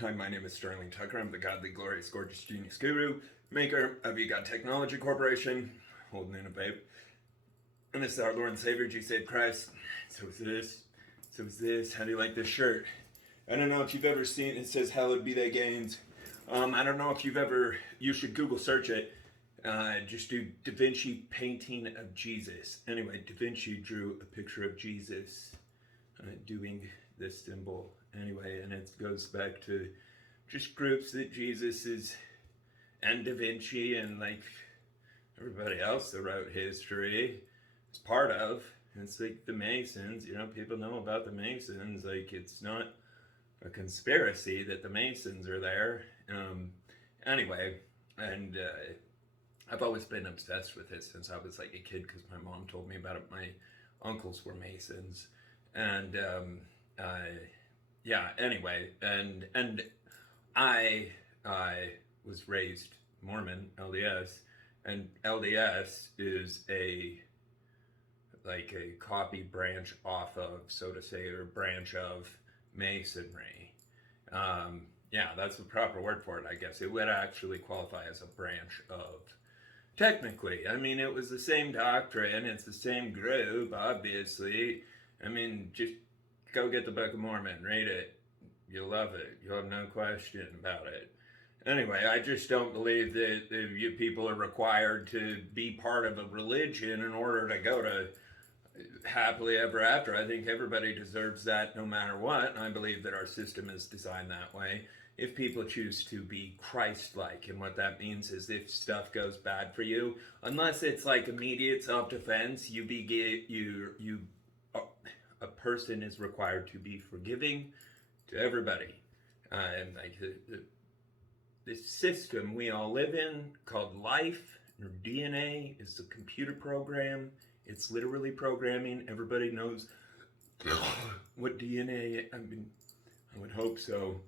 Hi, my name is Sterling Tucker. I'm the godly, glorious, gorgeous genius guru, maker of You Got Technology Corporation, holding in a babe. And this is our Lord and Savior, Jesus Christ. So is this. So is this. How do you like this shirt? I don't know if you've ever seen it. Says "Hallowed be thy gains." I don't know if you've ever. You should Google search it. Just do Da Vinci painting of Jesus. Anyway, Da Vinci drew a picture of Jesus doing this symbol. Anyway, and it goes back to just groups that Jesus is, and Da Vinci and like everybody else that wrote history is part of. It's like the Masons, people know about the Masons. Like, it's not a conspiracy that the Masons are there. Anyway, and I've always been obsessed with it since I was like a kid because my mom told me about it. My uncles were Masons, and anyway, and I was raised Mormon, LDS, and LDS is a copy branch off of, so to say, or branch of Masonry. That's the proper word for it, I guess. It would actually qualify as a branch of. Technically, I mean, it was the same doctrine, it's the same group, obviously. I mean, just go get the Book of Mormon, read it. You'll love it. You'll have no question about it. Anyway, I just don't believe that you people are required to be part of a religion in order to go to happily ever after. I think everybody deserves that no matter what, and I believe that our system is designed that way. If people choose to be Christ-like, and what that means is if stuff goes bad for you, unless it's like immediate self-defense, a person is required to be forgiving to everybody. And like the system we all live in called life, or DNA, is a computer program. It's literally programming. Everybody knows what DNA, I mean, I would hope so.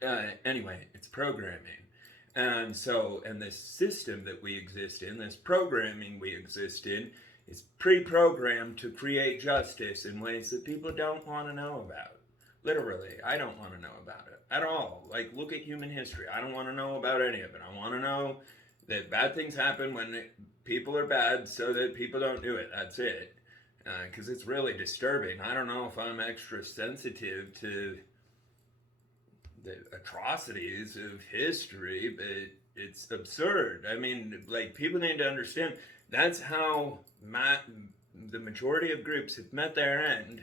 Anyway, it's programming. And this system that we exist in, this programming we exist in, is pre-programmed to create justice in ways that people don't want to know about. Literally, I don't want to know about it at all. Like, look at human history. I don't want to know about any of it. I want to know that bad things happen when people are bad so that people don't do it. That's it. Because it's really disturbing. I don't know if I'm extra sensitive to the atrocities of history, but it's absurd. I mean, like, people need to understand that's how the majority of groups have met their end,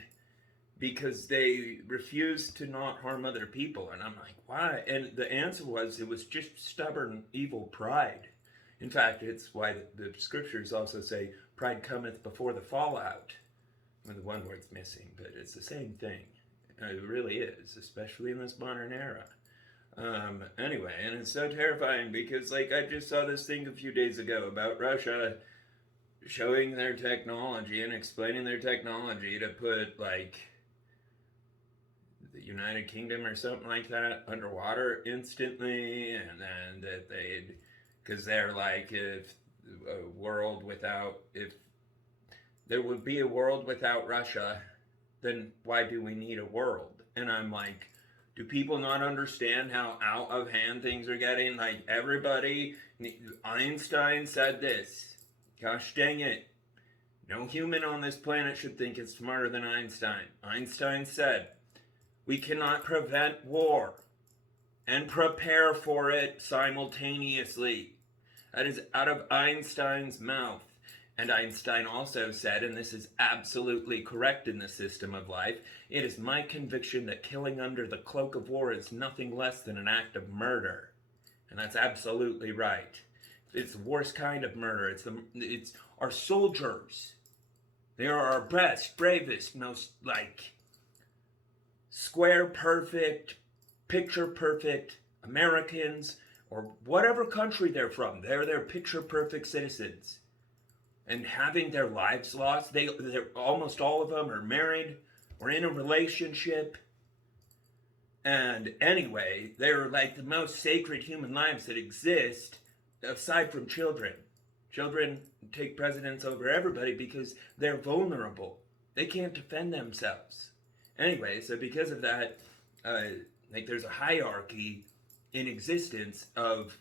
because they refuse to not harm other people. And I'm like, why? And the answer was, it was just stubborn, evil pride. In fact, it's why the scriptures also say, pride cometh before the fallout. Well, the one word's missing, but it's the same thing. It really is, especially in this modern era. Anyway, and it's so terrifying because, like, I just saw this thing a few days ago about Russia showing their technology and explaining their technology to put, like, the United Kingdom or something like that underwater instantly, and then that they'd, because they're like, if there would be a world without Russia, then why do we need a world? And I'm like, do people not understand how out of hand things are getting? Like, everybody, Einstein said this. Gosh dang it. No human on this planet should think it's smarter than Einstein. Einstein said, we cannot prevent war and prepare for it simultaneously. That is out of Einstein's mouth. And Einstein also said, and this is absolutely correct in the system of life, it is my conviction that killing under the cloak of war is nothing less than an act of murder. And that's absolutely right. It's the worst kind of murder. It's our soldiers. They are our best, bravest, most, like, square perfect, picture perfect Americans, or whatever country they're from. They're picture perfect citizens. And having their lives lost, they're almost all of them are married or in a relationship. And anyway, they're like the most sacred human lives that exist, aside from children. Children take precedence over everybody because they're vulnerable. They can't defend themselves. Anyway, so because of that, Like there's a hierarchy in existence of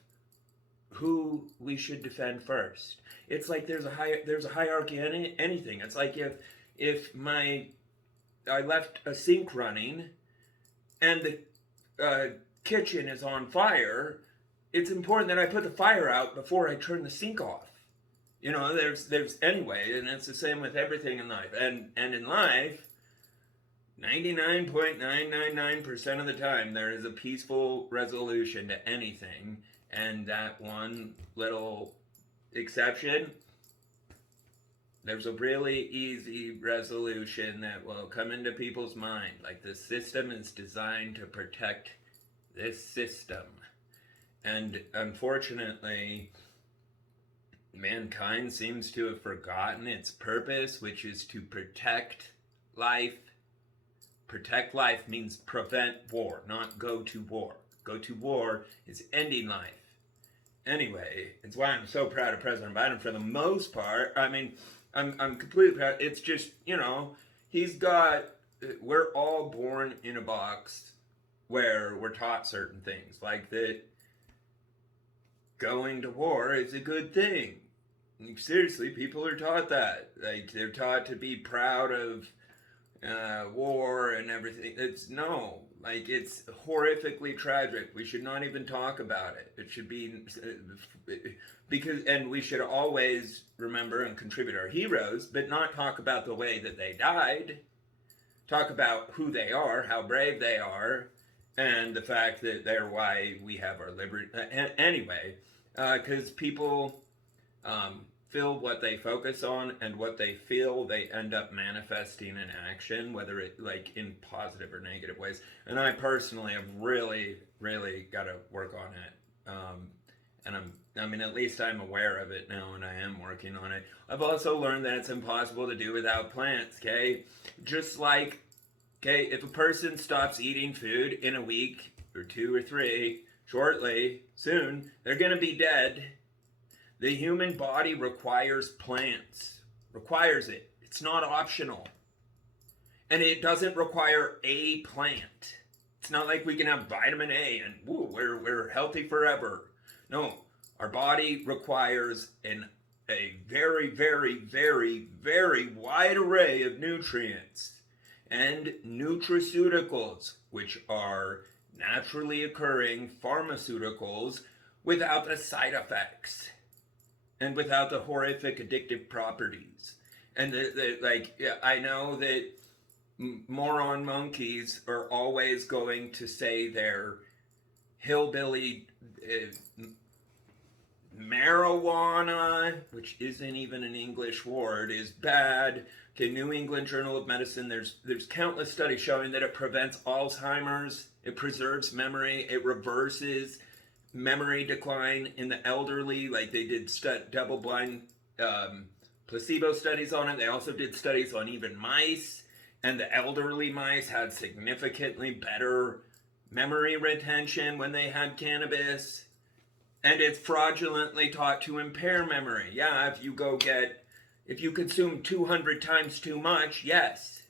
who we should defend first. It's like there's a hierarchy in anything. It's like if I left a sink running and the kitchen is on fire, it's important that I put the fire out before I turn the sink off. You know, there's anyway, and it's the same with everything in life. And in life, 99.999% of the time, there is a peaceful resolution to anything. And that one little exception, there's a really easy resolution that will come into people's mind. Like the system is designed to protect this system. And unfortunately, mankind seems to have forgotten its purpose, which is to protect life. Protect life means prevent war, not go to war. Go to war is ending life. Anyway, it's why I'm so proud of President Biden. For the most part, I mean, I'm completely proud. It's just, you know, we're all born in a box where we're taught certain things, like that going to war is a good thing. Like, seriously, people are taught that. Like, they're taught to be proud of war and everything. It's horrifically tragic. We should not even talk about it. It should be and we should always remember and contribute our heroes, but not talk about the way that they died. Talk about who they are, how brave they are, and the fact that they're why we have our liberty. Anyway, because people feel what they focus on, and what they feel they end up manifesting in action, whether it like in positive or negative ways. And I personally have really, really got to work on it. And at least I'm aware of it now, and I am working on it. I've also learned that it's impossible to do without plants, okay? Just like, okay, if a person stops eating food in a week or 2 or 3, shortly, soon, they're gonna be dead. The human body requires plants, requires it. It's not optional. And it doesn't require a plant. It's not like we can have vitamin A and woo, we're healthy forever. No, our body requires a very, very, very, very wide array of nutrients and nutraceuticals, which are naturally occurring pharmaceuticals without the side effects and without the horrific addictive properties. And I know that moron monkeys are always going to say their hillbilly marijuana, which isn't even an English word, is bad. Okay, New England Journal of Medicine, there's countless studies showing that it prevents Alzheimer's, it preserves memory, it reverses memory decline in the elderly. Like they did double-blind placebo studies on it. They also did studies on even mice, and the elderly mice had significantly better memory retention when they had cannabis. And it's fraudulently taught to impair memory. Yeah, if you consume 200 times too much, yes.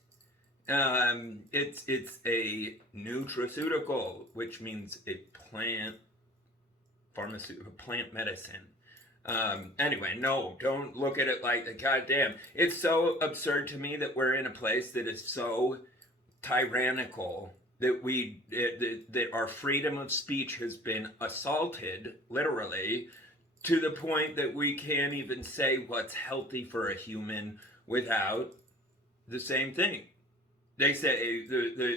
It's a nutraceutical, which means a plant medicine. Anyway, no, don't look at it like the goddamn. It's so absurd to me that we're in a place that is so tyrannical that our freedom of speech has been assaulted, literally, to the point that we can't even say what's healthy for a human without the same thing. They say,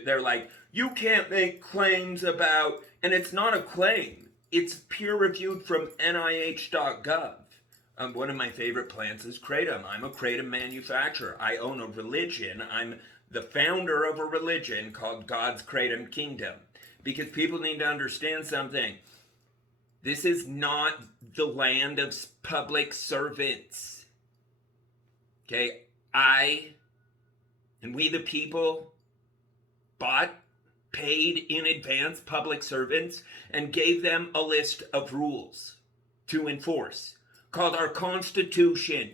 they're like, you can't make claims about, and it's not a claim. It's peer-reviewed from NIH.gov. One of my favorite plants is kratom. I'm a kratom manufacturer. I own a religion. I'm the founder of a religion called God's Kratom Kingdom. Because people need to understand something. This is not the land of public servants. Okay? I and we the people paid in advance public servants and gave them a list of rules to enforce called our Constitution,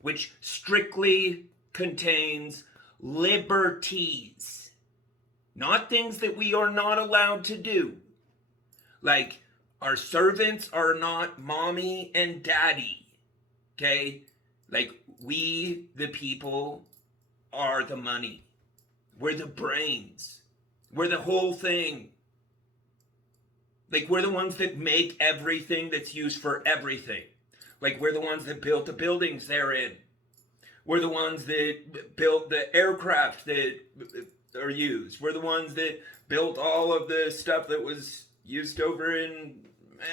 which strictly contains liberties. not things that we are not allowed to do. Like, our servants are not mommy and daddy, okay? Like, we, the people, are the money. We're the brains. We're the whole thing. Like, we're the ones that make everything that's used for everything. Like, we're the ones that built the buildings they're in. We're the ones that built the aircraft that are used. We're the ones that built all of the stuff that was used over in...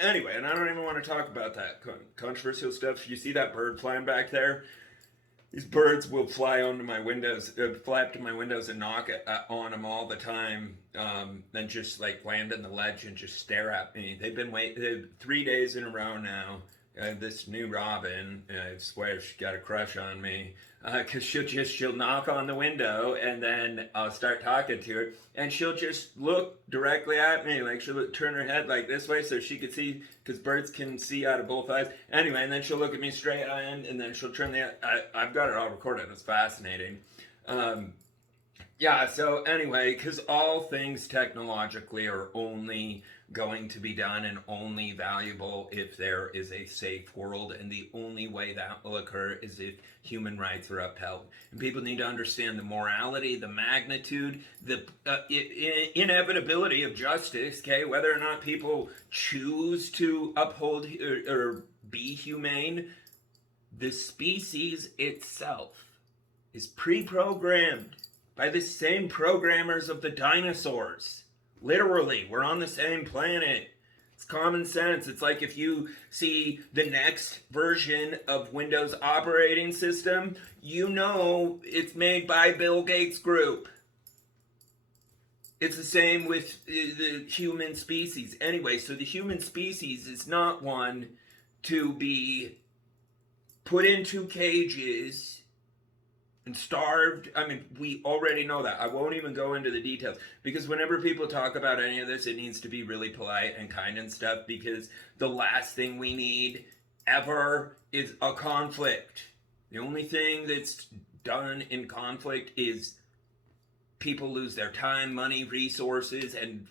Anyway, and I don't even want to talk about that controversial stuff. You see that bird flying back there? These birds will fly onto my windows, fly up to my windows and knock on them all the time, and just like land on the ledge and just stare at me. They've been waiting 3 days in a row now. This new Robin, I swear she's got a crush on me, because she'll knock on the window and then I'll start talking to her and she'll just look directly at me, like she'll turn her head like this way so she could see, because birds can see out of both eyes. Anyway, and then she'll look at me straight on and then she'll turn I've got it all recorded. It's fascinating. Yeah, so anyway, because all things technologically are only going to be done and only valuable if there is a safe world, and the only way that will occur is if human rights are upheld. And people need to understand the morality, the magnitude, the inevitability of justice, okay? Whether or not people choose to uphold or be humane, the species itself is pre-programmed by the same programmers of the dinosaurs. Literally, we're on the same planet. It's common sense. It's like if you see the next version of Windows operating system, you know it's made by Bill Gates Group. It's the same with the human species. Anyway, so the human species is not one to be put into cages and starved. I mean, we already know that. I won't even go into the details, because whenever people talk about any of this, it needs to be really polite and kind and stuff, because the last thing we need ever is a conflict. The only thing that's done in conflict is people lose their time, money, resources, and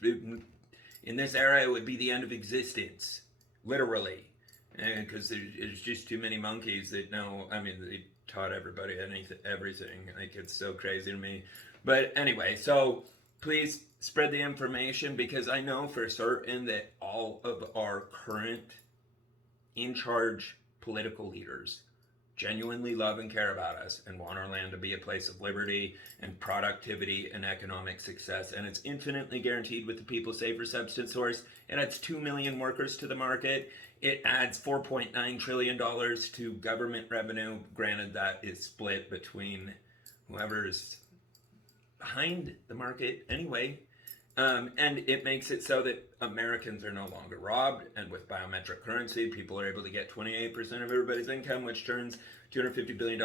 in this era, it would be the end of existence, literally, because there's just too many monkeys that know. I mean, they taught everybody everything. Like, it's so crazy to me. But anyway, so please spread the information, because I know for certain that all of our current in charge political leaders genuinely love and care about us and want our land to be a place of liberty and productivity and economic success. And it's infinitely guaranteed with the People's Safer Substance Source. It adds 2 million workers to the market. It adds $4.9 trillion to government revenue. Granted, that is split between whoever's behind the market anyway. And it makes it so that Americans are no longer robbed, and with biometric currency, people are able to get 28% of everybody's income, which turns $250 billion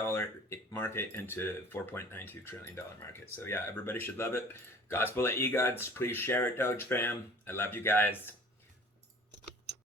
market into $4.92 trillion market. So yeah, everybody should love it. Gospel at eGods. Please share it, Doge fam. I love you guys.